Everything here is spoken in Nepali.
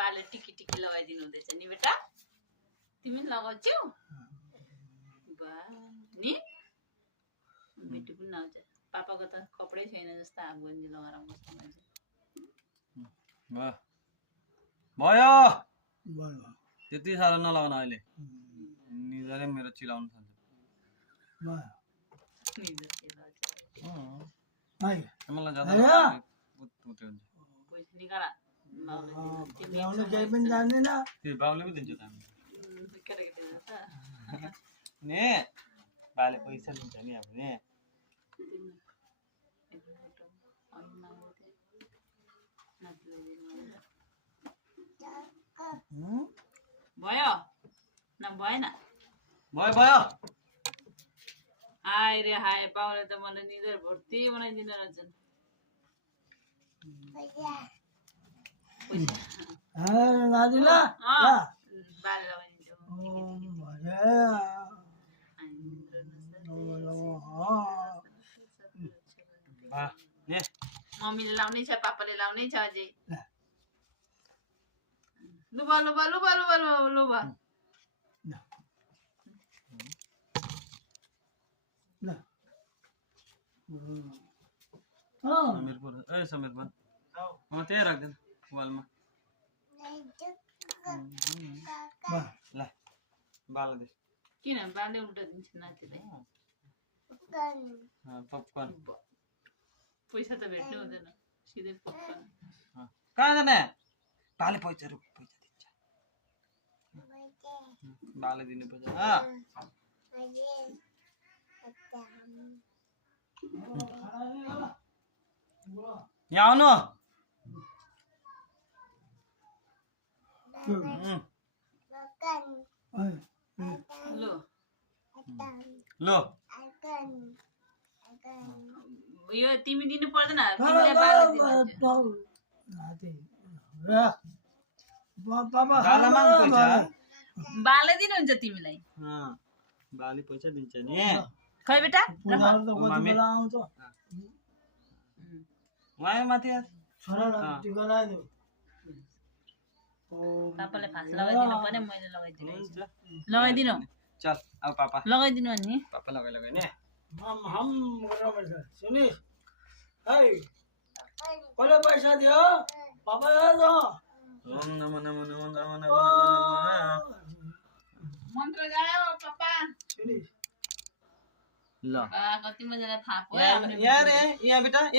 बाले टिकी टिकी लगाइदिनु हुँदैछ नि बेटा तिमी लगाउँछौ नि बेटी पनि लाउँछ पापाको त कपडै छैन जस्तो हाफ गन्जी लगाएर बस्नु मान्छे भयो त्यति साह्रो नलगाउन अहिले निजले मेरो चिलाउनु थाल्छ मलाई ज्यादा उठ्यो हुन्छ पैसा निकाल बाउले पो दिन्छ त ने बाले पैसा दिन्छ नि अब ने भयो न भएन भयो भयो हाय रे हाय बाउले त मलाई निजर भर्ती बनाइदिनु रहेछन् बाले लगाइदिन्छु मम्मीले लाउनै छ पापाले लाउनै छ अझै लुबा लुबा लुबा लुबा लुबा लुबा समीर बन त्यहाँ राख्दैन वालमा ल बाल दे किन बाले उल्टा दिन्छ नातिलाई पपकर्न पैसा त भेट्नु हुँदैन सिधै पपकर्न कहाँ जाने बाले पैसा दिन्छ बाले दिनुपर्छ यहाँ आउनु ल यो तिमी दिनु पर्दैन तिमीलाई बाले बाले दिनुहुन्छ तिमीलाई बाले पैसा दिन्छ नि खै बेटा माथि पापाले फास लगाइदिनु पर्यो मैले लगाइदिनु चल अब पापा लगाइदिनु अनि पापा लगाइ नि पैसा दियो पापा मन्त्र गायो पापा ल कति मजाले थाहा यहाँ रे यहाँ बेटा